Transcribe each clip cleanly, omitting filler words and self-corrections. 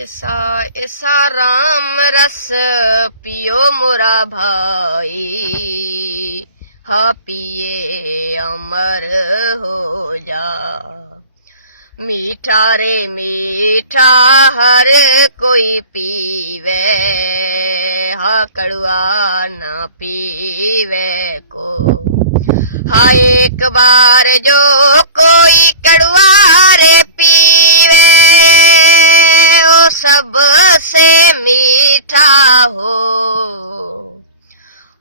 ऐसा ऐसा राम रस पियो मोरा भाई, हा पिए अमर हो जा। मीठा रे मीठा हर कोई पीवे, हा कड़वा ना पीवे को। हाँ एक बार जो कोई कड़वा रे पीवे, ओ सबसे मीठा हो,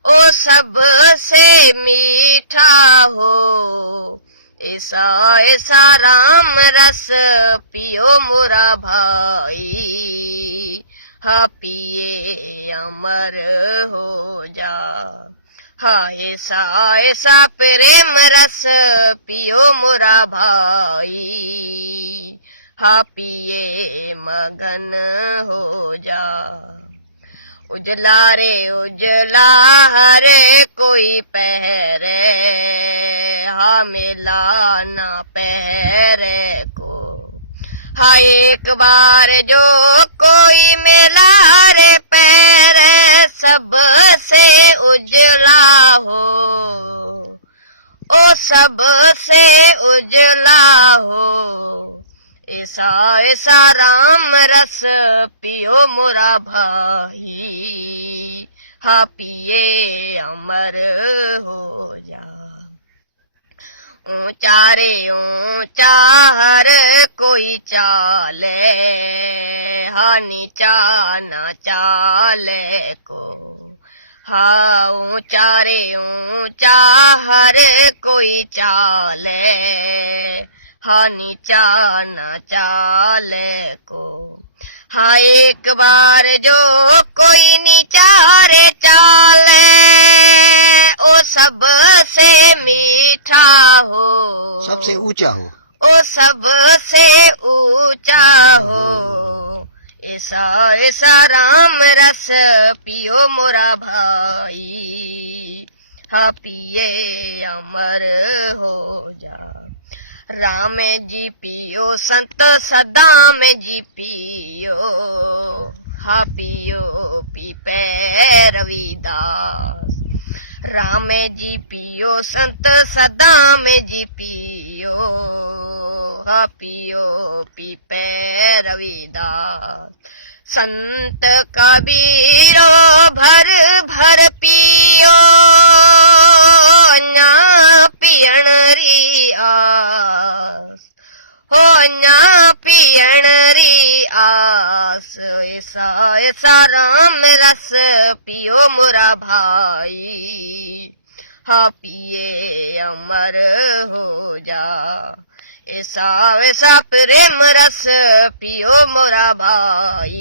ओ सबसे मीठा हो। ऐसा ऐसा राम रस पियो मोरा भाई, हा पिए अमर हो जा। हाँ ऐसा ऐसा प्रेम रस पियो मोरा भाई, हा पिए मगन हो जा। उजला रे उजला हरे कोई पहरे, हा मेला ना पहरे को। हाँ एक बार जो कोई मेला रे पहरे, सबसे उजला हो, ओ सबसे उजला हो। ऐसा ऐसा राम रस पियो मोरा भाई, हा पिए अमर हो जा। ऊंचा रे ऊंचा हर कोई चाले, हा नीचा ना चाले को। हाँ ऊंचा रे ऊंचा हर कोई चाले, हाँ नीचा न चाले को। हाँ एक बार जो कोई नीचा रे चाले, ओ सबसे मीठा हो, सबसे ऊंचा हो, ओ सबसे ऊंचा हो। ऐसा ऐसा राम रस पियो मोरा भाई, हा पिए अमर हो जा। राम जी पियो संत सदा में जी पियो, हा पियो पीपे रविदास। राम जी पियो संत सदा में जी पियो, हा पियो पीपे रविदास। संत कबीरो भर भर पियो, अन्या पियण री आस, हो अन्या पियण री आस। ऐसा ऐसा राम रस पियो मोरा भाई, हा पिए अमर हो जा। ऐसा ऐसा प्रेम रस पियो मोरा भाई,